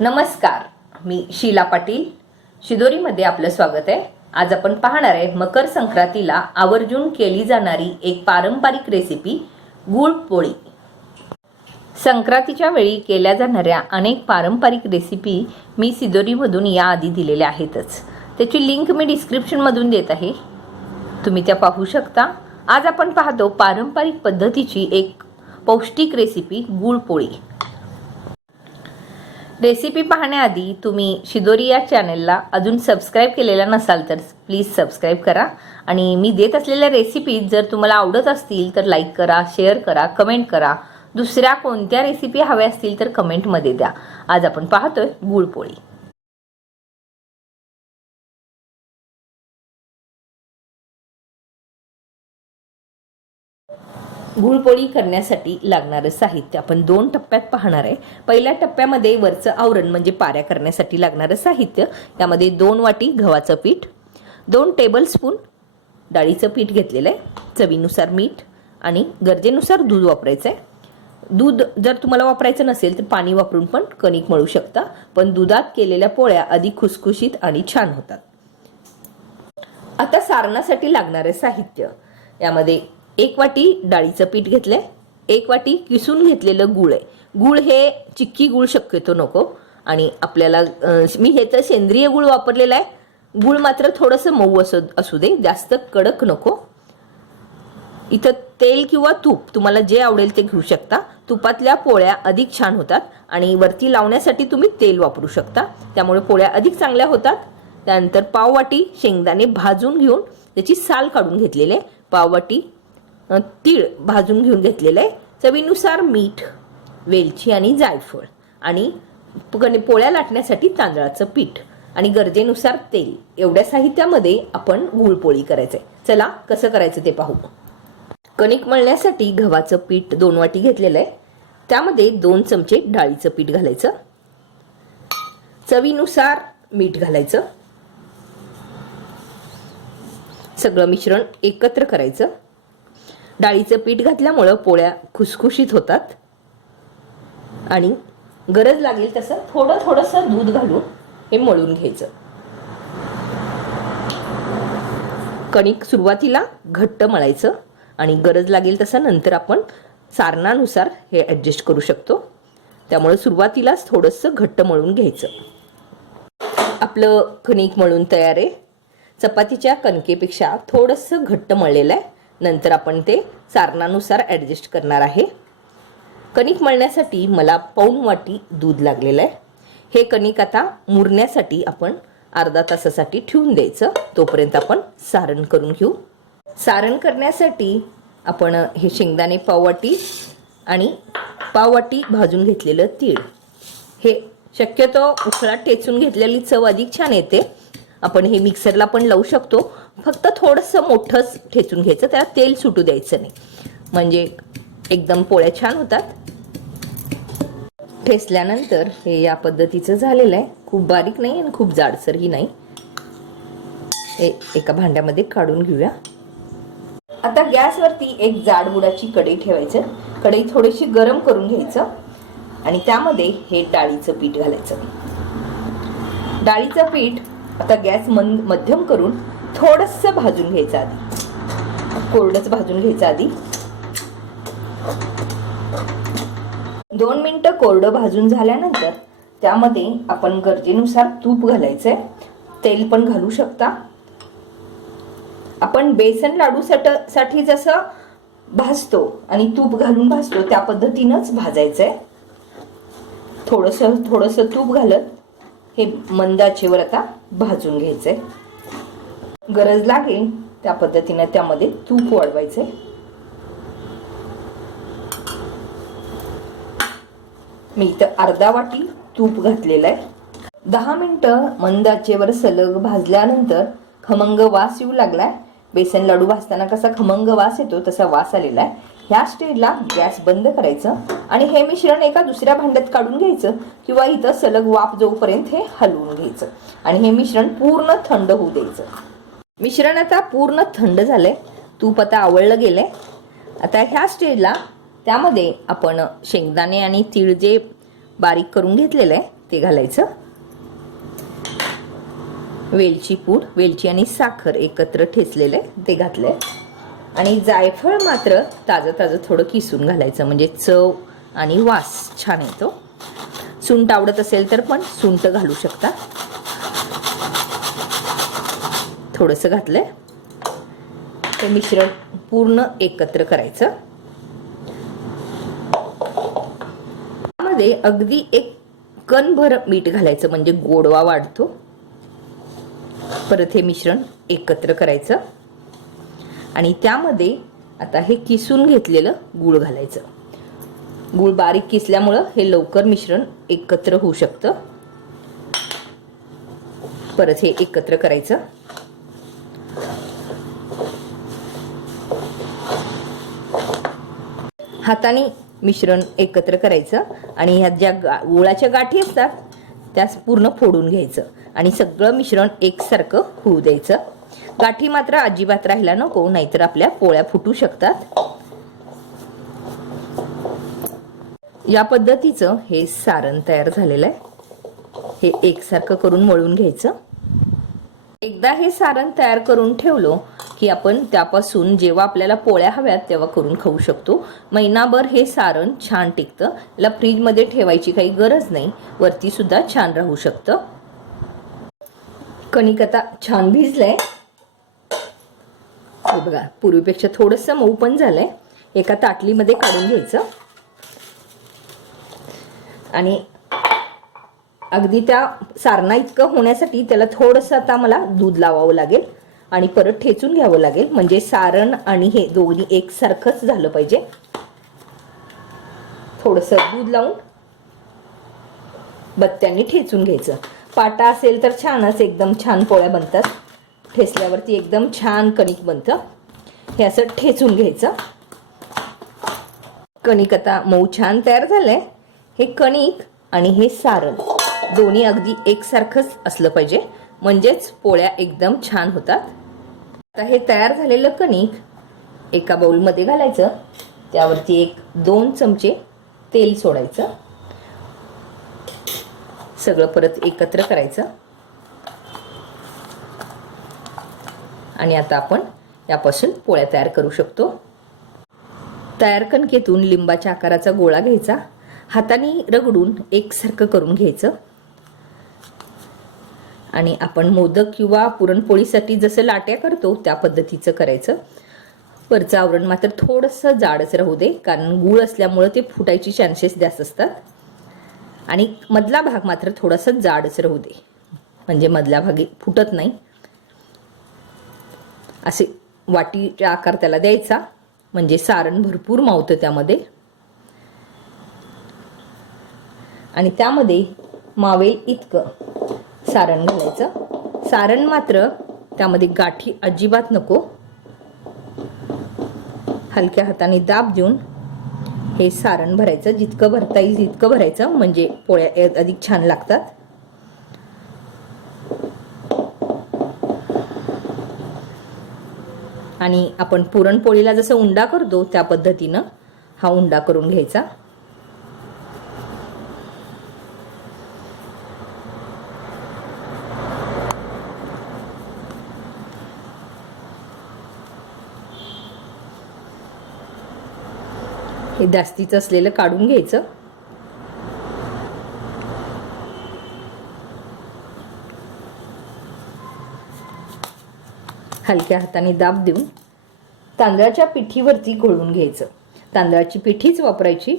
नमस्कार मी शीला पाटील शिदोरीमध्ये आपलं स्वागत आहे आज आपण पाहणार आहे मकर संक्रांतीला आवर्जून केली जाणारी एक पारंपरिक रेसिपी गुळपोळी संक्रांतीच्या वेळी केल्या जाणाऱ्या अनेक पारंपरिक रेसिपी मी सिदोरीमधून याआधी दिलेल्या आहेतच त्याची लिंक मी डिस्क्रिप्शनमधून देत आहे तुम्ही त्या पाहू शकता आज आपण पाहतो पारंपरिक पद्धतीची एक पौष्टिक रेसिपी गुळपोळी रेसिपी पाहण्याआधी तुम्ही शिदोरी या चॅनेलला अजून सबस्क्राईब केलेला नसाल तर प्लीज सबस्क्राईब करा आणि मी देत असलेल्या रेसिपीज जर तुम्हाला आवडत असतील तर लाईक करा शेअर करा कमेंट करा दुसऱ्या कोणत्या रेसिपी हव्या असतील तर कमेंटमध्ये द्या आज आपण पाहतोय गुळपोळी गुळपोळी करण्यासाठी लागणारं साहित्य आपण दोन टप्प्यात पाहणार आहे पहिल्या टप्प्यामध्ये वरचं आवरण म्हणजे पाऱ्या करण्यासाठी लागणारं साहित्य त्यामध्ये दोन वाटी गव्हाचं पीठ दोन टेबलस्पून डाळीचं पीठ घेतलेलं आहे चवीनुसार मीठ आणि गरजेनुसार दूध वापरायचं आहे दूध जर तुम्हाला वापरायचं नसेल तर पाणी वापरून पण कणिक मळू शकता पण दुधात केलेल्या पोळ्या अधिक खुसखुशीत आणि छान होतात आता सारणासाठी लागणारं साहित्य यामध्ये एक वाटी डाळीचं पीठ घेतलंय एक वाटी किसून घेतलेलं गूळ आहे गूळ हे चिक्की गूळ शक्यतो नको आणि आपल्याला मी हे तर सेंद्रिय गूळ वापरलेलं आहे गूळ मात्र थोडंसं मऊ असं असू दे जास्त कडक नको इथं तेल किंवा तूप तुम्हाला जे आवडेल ते घेऊ शकता तुपातल्या पोळ्या अधिक छान होतात आणि वरती लावण्यासाठी तुम्ही तेल वापरू शकता त्यामुळे पोळ्या अधिक चांगल्या होतात त्यानंतर पाववाटी शेंगदाणे भाजून घेऊन त्याची साल काढून घेतलेले पाववाटी तीळ भाजून घेऊन घेतलेलं आहे चवीनुसार मीठ वेलची आणि जायफळ आणि पोळ्या लाटण्यासाठी तांदळाचं पीठ आणि गरजेनुसार तेल एवढ्या साहित्यामध्ये आपण गुळपोळी करायचं आहे चला कसं करायचं ते पाहू कणिक मळण्यासाठी गव्हाचं पीठ दोन वाटी घेतलेलं आहे त्यामध्ये दोन चमचे डाळीचं पीठ घालायचं चवीनुसार मीठ घालायचं सगळं मिश्रण एकत्र करायचं डाळीचं पीठ घातल्यामुळं पोळ्या खुसखुशीत होतात आणि गरज लागेल तसं थोडं थोडंसं दूध घालून हे मळून घ्यायचं कणिक सुरुवातीला घट्ट मळायचं आणि गरज लागेल तसं नंतर आपण सारणानुसार हे ॲडजस्ट करू शकतो त्यामुळे सुरुवातीलाच थोडंसं घट्ट मळून घ्यायचं आपलं कणिक मळून तयार आहे चपातीच्या कणकेपेक्षा थोडंसं घट्ट मळलेलं आहे नंतर आपण ते सारणानुसार ॲडजस्ट करणार आहे कणिक मळण्यासाठी मला पाऊण वाटी दूध लागलेलं आहे हे कणिक आता मुरण्यासाठी आपण अर्धा तासासाठी ठेवून द्यायचं तोपर्यंत आपण सारण करून घेऊ सारण करण्यासाठी आपण हे शेंगदाणे पाववाटी आणि पाववाटी भाजून घेतलेलं तीळ हे शक्यतो उखळा टेचून घेतलेली चव अधिक छान येते आपण हे मिक्सरला पण लावू शकतो फक्त थोडस मोठंच ठेचून घ्यायचं त्याला तेल सुटू द्यायचं नाही म्हणजे एकदम पोळ्या छान होतात ठेसल्यानंतर हे या पद्धतीचं झालेलं आहे खूप बारीक नाही आणि खूप जाडसरही नाही हे एका भांड्यामध्ये काढून घेऊया आता गॅसवरती एक जाडबुडाची कढई ठेवायचं कढई थोडीशी गरम करून घ्यायचं आणि त्यामध्ये हे डाळीचं पीठ घालायचं डाळीचं पीठ आता गॅस मंद मध्यम करून थोडंसं भाजून घ्यायचं आधी कोरडंच भाजून घ्यायचं आधी दोन मिनिटं कोरडं भाजून झाल्यानंतर त्यामध्ये आपण गरजेनुसार तूप घालायचं तेल पण घालू शकता आपण बेसन लाडू साठी जसं भाजतो आणि तूप घालून भाजतो त्या पद्धतीनंच भाजायचंय आहे थोडंसं थोडंसं तूप घालत हे मंदाचेवर आता भाजून घ्यायचंय गरज लागेल त्या पद्धतीने त्यामध्ये तूप वाढवायचंय मी इथं अर्धा वाटी तूप घातलेलं आहे दहा मिनटं मंदाचेवर सलग भाजल्यानंतर खमंग वास येऊ लागलाय बेसन लाडू भाजताना कसा खमंग वास येतो तसा वास आलेला आहे ह्या स्टेजला गॅस बंद करायचं आणि हे मिश्रण एका दुसऱ्या भांड्यात काढून घ्यायचं किंवा इथं सलग वाफ जोपर्यंत हे हलवून घ्यायचं आणि हे मिश्रण पूर्ण थंड होऊ द्यायचं मिश्रण आता पूर्ण थंड झालंय तूप आता आवडलं गेलंय आता ह्या स्टेजला त्यामध्ये आपण शेंगदाणे आणि तीळ जे बारीक करून घेतलेलं आहे ते घालायचं वेलची पूड वेलची आणि साखर एकत्र ठेचलेलं आहे ते घातलंय आणि जायफळ मात्र ताजं ताजं थोडं किसून घालायचं म्हणजे चव आणि वास छान येतो सुंट आवडत असेल तर पण सुंट घालू शकता थोडंसं घातलंय ते मिश्रण पूर्ण एकत्र करायचं त्यामध्ये अगदी एक कणभर मीठ घालायचं म्हणजे गोडवा वाढतो परत हे मिश्रण एकत्र करायचं आणि त्यामध्ये आता हे किसून घेतलेलं गूळ घालायचं गूळ बारीक किसल्यामुळं हे लवकर मिश्रण एकत्र होऊ शकतं परत हे एकत्र करायचं हाताने मिश्रण एकत्र करायचं आणि ह्या ज्या गुळाच्या गाठी असतात त्यास पूर्ण फोडून घ्यायचं आणि सगळं मिश्रण एकसारखं होऊ द्यायचं गाठी मात्र अजिबात राहायला नको नाहीतर आपल्या पोळ्या फुटू शकतात या पद्धतीचं हे सारण तयार झालेलं आहे हे एकसारखं करून मळून घ्यायचं एकदा हे सारण तयार करून ठेवलो की आपण त्यापासून जेव्हा आपल्याला पोळ्या हव्यात तेव्हा करून खाऊ शकतो महिनाभर हे सारण छान टिकतं याला फ्रीजमध्ये ठेवायची काही गरज नाही वरती सुद्धा छान राहू शकतं कणिक आता छान भिजलंय हे बघा पूर्वीपेक्षा थोडंसं मऊ पण झालंय एका ताटलीमध्ये काढून घ्यायचं आणि अगदी त्या सारणा इतकं होण्यासाठी त्याला थोडस आता मला दूध लावावं लागेल आणि परत ठेचून घ्यावं लागेल म्हणजे सारण आणि हे दोन्ही एकसारखंच झालं पाहिजे थोडस दूध लावून बत्त्यांनी ठेचून घ्यायचं पाटा असेल तर छानच एकदम छान पोळ्या बनतात ठेसल्यावरती एकदम छान कणिक बनतं हे असं ठेचून घ्यायचं कणिक आता मऊ छान तयार झालंय हे कणिक आणि हे सारण दोन्ही अगदी एकसारखंच असलं पाहिजे म्हणजेच पोळ्या एकदम छान होतात आता हे तयार झालेलं कणिक एका बाऊलमध्ये घालायचं त्यावरती एक दोन चमचे तेल सोडायचं सगळं परत एकत्र करायचं आणि आता आपण यापासून पोळ्या तयार करू शकतो तयार कणकेतून लिंबाच्या आकाराचा गोळा घ्यायचा हाताने रगडून एकसारखं करून घ्यायचं आणि आपण मोदक किंवा पुरणपोळीसाठी जसं लाट्या करतो त्या पद्धतीचं करायचं वरचं आवरण मात्र थोडंसं जाडच राहू दे कारण गूळ असल्यामुळं ते फुटायची चान्सेस जास्त असतात आणि मधला भाग मात्र थोडासा जाडच राहू दे म्हणजे मधला भाग फुटत नाही असे वाटीचा आकार त्याला द्यायचा म्हणजे सारण भरपूर मावतं त्यामध्ये आणि त्यामध्ये मावेल इतकं सारण घालायचं सारण मात्र त्यामध्ये गाठी अजिबात नको हलक्या हाताने दाब देऊन हे सारण भरायचं जितकं भरता येईल तितकं भरायचं म्हणजे पोळ्या अधिक छान लागतात आणि आपण पुरणपोळीला जसं उंडा करतो त्या पद्धतीनं हा उंडा करून घ्यायचा हे जास्तीचं असलेलं काढून घ्यायचं हलक्या हाताने दाब देऊन तांदळाच्या पिठीवरती घोळवून घ्यायचं तांदळाची पिठीच वापरायची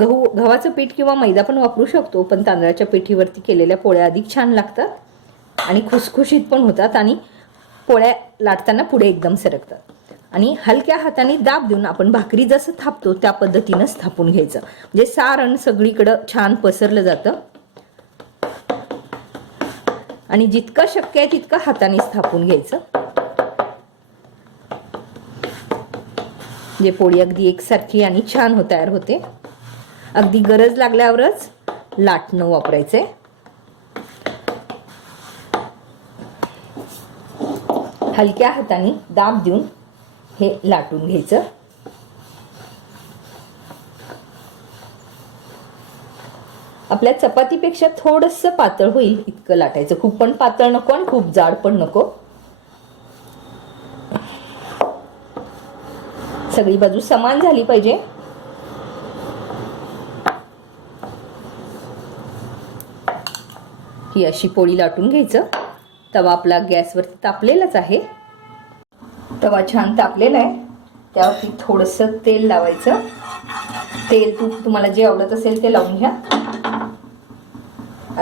गहू गव्हाचं पीठ किंवा मैदा पण वापरू शकतो पण तांदळाच्या पिठीवरती केलेल्या पोळ्या अधिक छान लागतात आणि खुसखुशीत पण होतात आणि पोळ्या लाटताना पुढे एकदम सरकतात आणि हलक्या हाताने दाब देऊन आपण भाकरी जसं थापतो त्या पद्धतीनंच थापून घ्यायचं म्हणजे सारण सगळीकडं छान पसरलं जातं आणि जितकं शक्य आहे तितकं हाताने थापून घ्यायचं जे पोळी अगदी एकसारखी आणि छान हो तयार होते अगदी गरज लागल्यावरच लाटणं वापरायचंय हलक्या हाताने दाब देऊन हे लाटून घ्यायचं आपल्या चपातीपेक्षा थोडंसं पातळ होईल इतकं लाटायचं खूप पण पातळ नको आणि खूप जाड पण नको सगळी बाजू समान झाली पाहिजे ही अशी पोळी लाटून घ्यायचं तवा आपला गॅसवरती तापलेलाच आहे तवा छान तापलेला आहे त्यावरती थोडंसं तेल लावायचं तेल तू तुम्हाला जे आवडत असेल ते लावून घ्या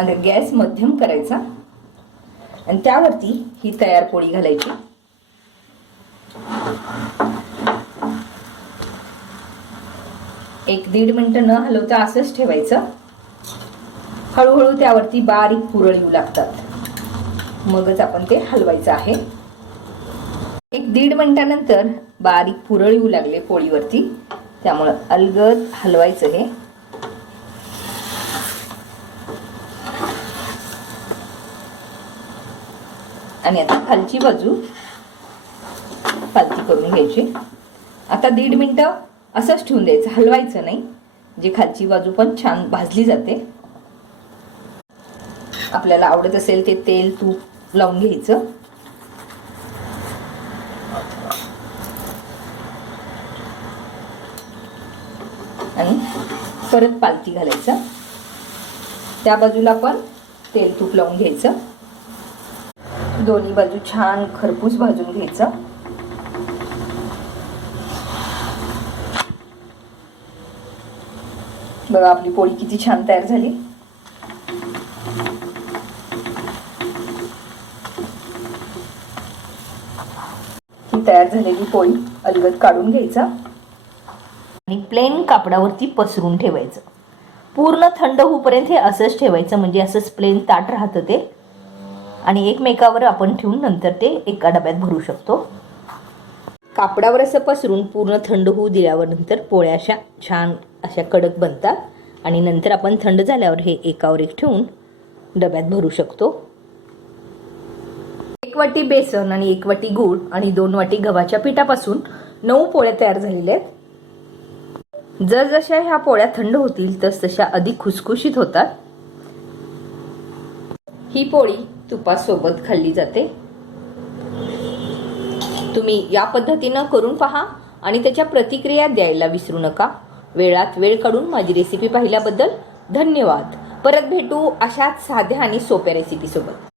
आणि गॅस मध्यम करायचा आणि त्यावरती ही तयार पोळी घालायची एक दीड मिनटं न हलवता असंच ठेवायचं हळूहळू त्यावरती बारीक पुरळ येऊ लागतात मगच आपण ते हलवायचं आहे एक दीड मिनटानंतर बारीक पुरळ येऊ लागले पोळीवरती त्यामुळं अलगद हलवायचं हे आणि आता खालची बाजू पालती करून घ्यायची आता दीड मिनटं असंच ठेवून द्यायचं हलवायचं नाही जे खालची बाजू पण छान भाजली जाते आपल्याला आवडत असेल ते तेल तूप लावून घ्यायचं आणि परत पालती घालायचं त्या बाजूला पण तेल तूप लावून घ्यायचं दोन्ही बाजू छान खरपूस भाजून घ्यायचं बघा आपली पोळी किती छान तयार झाली ही तयार झालेली पोळी अलगद काढून घ्यायचा आणि प्लेन कापडावरती पसरून ठेवायचं पूर्ण थंड होऊपर्यंत हे असंच ठेवायचं म्हणजे असंच प्लेन ताट राहतं ते आणि एकमेकावर आपण ठेवून नंतर ते एका डब्यात भरू शकतो कापडावर असं पसरून पूर्ण थंड होऊ दिल्यावर नंतर पोळ्या अशा छान अशा कडक बनतात आणि नंतर आपण थंड झाल्यावर हे एकावर एक ठेवून डब्यात भरू शकतो एक वाटी बेसन आणि एक वाटी गूळ आणि दोन वाटी गव्हाच्या पिठापासून नऊ पोळ्या तयार झालेल्या आहेत जशा ह्या पोळ्या थंड होतील तस तशा अधिक खुसखुशीत होतात ही पोळी तुपासोबत खाल्ली जाते तुम्ही या पद्धतीनं करून पहा आणि त्याच्या प्रतिक्रिया द्यायला विसरू नका वेळात वेळ काढून माझी रेसिपी पाहिल्याबद्दल धन्यवाद परत भेटू अशाच साध्या आणि सोप्या रेसिपीसोबत